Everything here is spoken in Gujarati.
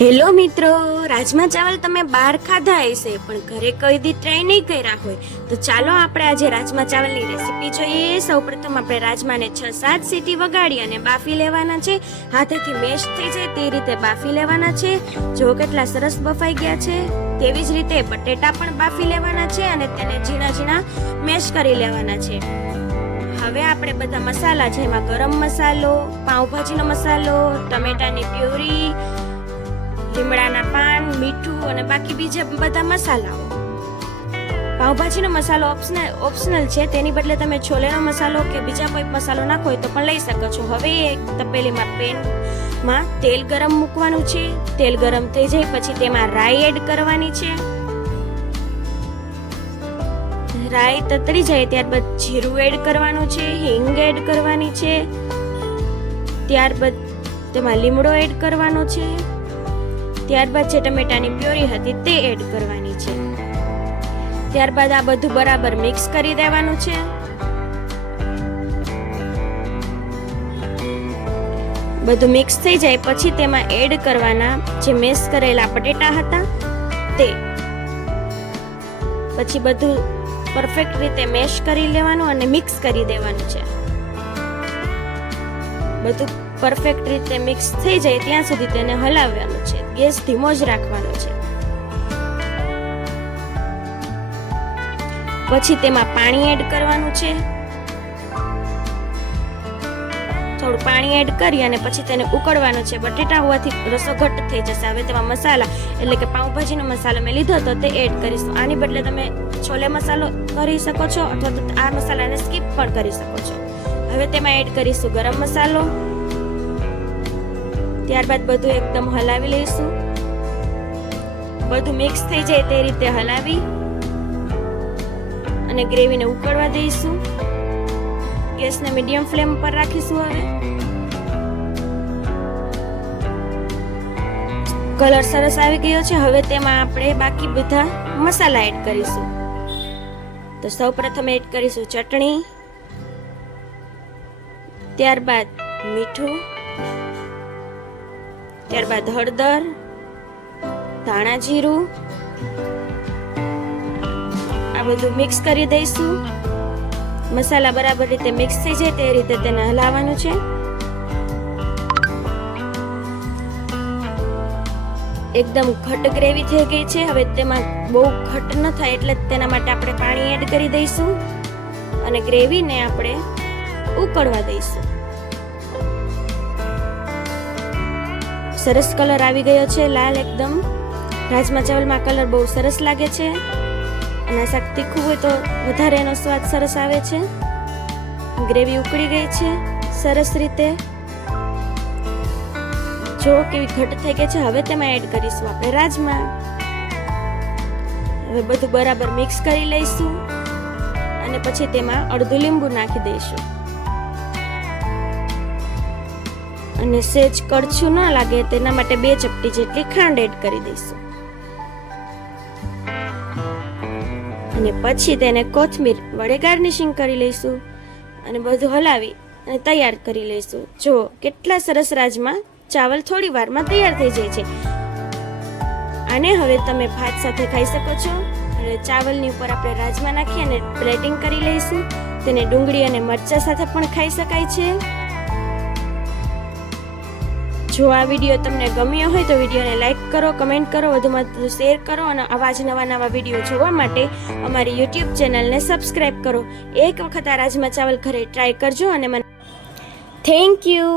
હેલો મિત્રો, રાજમા ચાવલ તમે બહાર ખાધા હશે પણ ઘરે કોઈ દી ટ્રાય નહીં કર્યા હોય તો ચાલો આપણે આજે રાજમા ચાવલની રેસીપી જોઈએ। સૌપ્રથમ આપણે રાજમાને 6-7 સીટી વગાડી અને બાફી લેવાના છે। હાથેથી મેશ થઈ જાય તે રીતે બાફી લેવાના છે। જો કેટલા સરસ બફાઈ ગયા છે। તેવી જ રીતે બટેટા પણ બાફી લેવાના છે અને તેને ઝીણા ઝીણા મેશ કરી લેવાના છે। હવે આપણે બધા મસાલા જેમાં ગરમ મસાલો, પાઉંભાજીનો મસાલો, ટમેટાની પ્યુરી, લીમડાના પાન, મીઠું અને બાકી બીજા બધા મસાલાઓ। પાઉંભાજીનો મસાલો ઓપ્શનલ છે, તેની બદલે તમે છોલેનો મસાલો કે બીજા કોઈ મસાલો નાખો હોય તો પણ લઈ શકો છો। હવે એક તપેલીમાં પેનમાં તેલ ગરમ મૂકવાનું છે। તેલ ગરમ થઈ જાય પછી તેમાં રાઈ એડ કરવાની છે। રાઈ તતરી જાય ત્યારબાદ જીરું એડ કરવાનું છે, હિંગ એડ કરવાની છે, ત્યારબાદ તેમાં લીમડો એડ કરવાનો છે, ત્યારબાદ જે ટમેટાની પ્યોરી હતી તે એડ કરવાની છે। ત્યારબાદ આ બધું બરાબર મિક્સ કરી દેવાનું છે। બધું મિક્સ થઈ જાય પછી તેમાં એડ કરવાના જે મેશ કરેલા બટેટા હતા તે। પછી બધું પરફેક્ટ રીતે મેશ કરી લેવાનું અને મિક્સ કરી દેવાનું છે। બધું પરફેક્ટ રીતે મિક્સ થઈ જાય ત્યાં સુધી તેને હલાવવાનું છે। ગેસ ધીમો જ રાખવાનો છે। પછી તેમાં પાણી એડ કરવાનું છે। થોડું પાણી એડ કરી અને પછી તેને ઉકળવાનું છે। બટેટા હોવાથી રસો ઘટ્ટ થઈ જશે। હવે તેમાં મસાલા એટલે કે પાઉંભાજીનો મસાલો મેં લીધો તો તે એડ કરીશું। આની બદલે તમે છોલે મસાલો કરી શકો છો અથવા તો આ મસાલાને સ્કીપ પણ કરી શકો છો। હવે તેમાં એડ કરીશું ગરમ મસાલો। ત્યારબાદ બધું એકદમ હલાવી લઈશું। બધું મિક્સ થઈ જાય તે રીતે હલાવી અને ગ્રેવીને ઉકળવા દઈશું। ગેસને મીડિયમ ફ્લેમ પર રાખીશું। હવે કલર સરસ આવી ગયો છે। હવે તેમાં આપણે બાકી બધા મસાલા એડ કરીશું। તો સૌપ્રથમ એડ કરીશું ચટણી, ત્યારબાદ મીઠું, ત્યારબાદ હળદર, ધાણા જીરું, આ બધું મિક્સ કરી દઈશું। મસાલા બરાબર રીતે મિક્સ થઈ જાય તે રીતે તેને હલાવવાનું છે। એકદમ ઘટ ગ્રેવી થઈ ગઈ છે। હવે તેમાં બહુ ઘટ ન થાય એટલે તેના માટે આપણે પાણી એડ કરી દઈશું અને ગ્રેવીને આપણે ઉકળવા દઈશું। સરસ કલર આવી ગયો છે, લાલ એકદમ। રાજમા ચાવલમાં કલર બહુ સરસ લાગે છે અને શાક તીખું હોય તો વધારે એનો સ્વાદ સરસ આવે છે। ગ્રેવી ઉકળી ગઈ છે સરસ રીતે। જો કેવી ઘટ થઈ ગઈ છે। હવે તેમાં એડ કરીશું આપણે રાજમા। હવે બધું બરાબર મિક્સ કરી લઈશું અને પછી તેમાં અડધું લીંબુ નાખી દઈશું અને સેજ કડછું ન લાગે તેના માટે 2 ચપટી જેટલી ખાંડ એડ કરી દઈશું અને પછી તેને કોથમીર વડે ગાર્નિશિંગ કરી લઈશું અને બધું હલાવી અને તૈયાર કરી લઈશું। જો કેટલા સરસ રાજમા ચાવલ થોડી વારમાં તૈયાર થઈ જાય છે। આને હવે તમે ભાત સાથે ખાઈ શકો છો। અને ચાવલની ઉપર આપણે રાજમા નાખી અને પ્લેટિંગ કરી લઈશું। તેને ડુંગળી અને મરચાં સાથે પણ ખાઈ શકાય છે। જો આ વિડીયો તમને ગમ્યો હોય તો વિડીયોને લાઈક કરો, કમેન્ટ કરો, વધુમાં વધુ શેર કરો અને આવા જ નવા વિડીયો જોવા માટે અમારી યુટ્યુબ ચેનલને સબસ્ક્રાઈબ કરો। એક વખત આ રાજમા ચાવલ ઘરે ટ્રાય કરજો અને મને થેન્ક યુ।